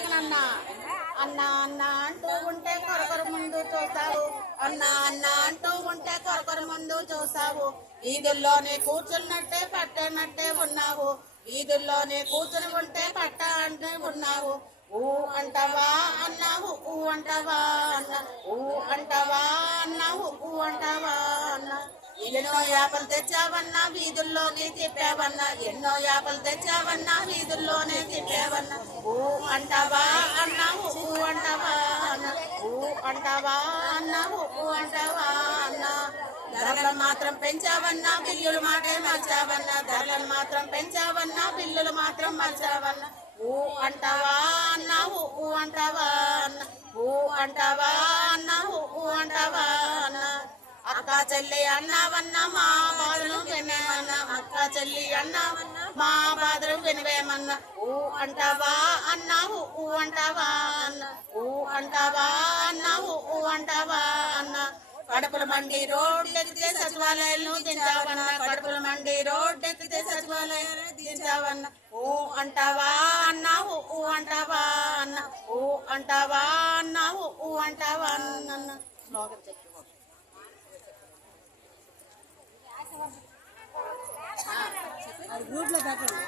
జగనన్న అన్న. అన్న అంటూ ఉంటే కొరకొర ముందు చూస్తావు. అన్న అన్న అంటూ ఉంటే కొరకొర ముందు చూస్తావు. ఈదుల్లోనే కూర్చున్నట్టే పట్టనట్టే ఉన్నావు. ఈదుల్లోనే కూర్చుని ఉంటే పట్ట అంటే ఉన్నావు. ఊ అంటవా అన్నావు ఊ అంటవా అన్న. ఊ అంటవా అన్నావు ఊ అంటవా అన్న. ఎన్నో యాపలు తెచ్చావన్నా వీధుల్లోనే తిప్పావన్నా. ఎన్నో యాపలు తెచ్చావన్నా వీధుల్లోనే తిప్పావన్నా. ఊ పంటవా అన్నావు ధరలను మాత్రం పెంచావన్నా? బిల్లులు మాటే మార్చావన్నా? ధరలను మాత్రం పెంచావన్నా? బిల్లులు మాత్రం మార్చావన్నా? ఊ అంటావా అన్నావు ఉప్పు అంటవా అన్న ఊ అంటవా అన్నావు ఉప్పు అంటవా అన్నా అక్క చెల్లి అన్నావన్నా? మా బాధలు వినేమన్నా? అక్క చెల్లి అన్నావన్నా? మా బాధలు వినవేమన్నా? ఊ అంటావా అన్నావు ఊ అంటవా అన్న? ఊ అంటావా అంటావా అన్న? కడుపుల మండి రోడ్లు ఎక్కితే సచివాలయాలను తింటావన్న కడుపుల మండి రోడ్లు ఎక్కితే సచివాలయాలను తింటావన్న ఊ అంటావా అన్న? ఊ అంటావా అన్న? ఊ అంటావా అన్న? ఊ అంటావా అన్న? శ్లోకం చెప్పు. అది ఊర్లో పెట్టండి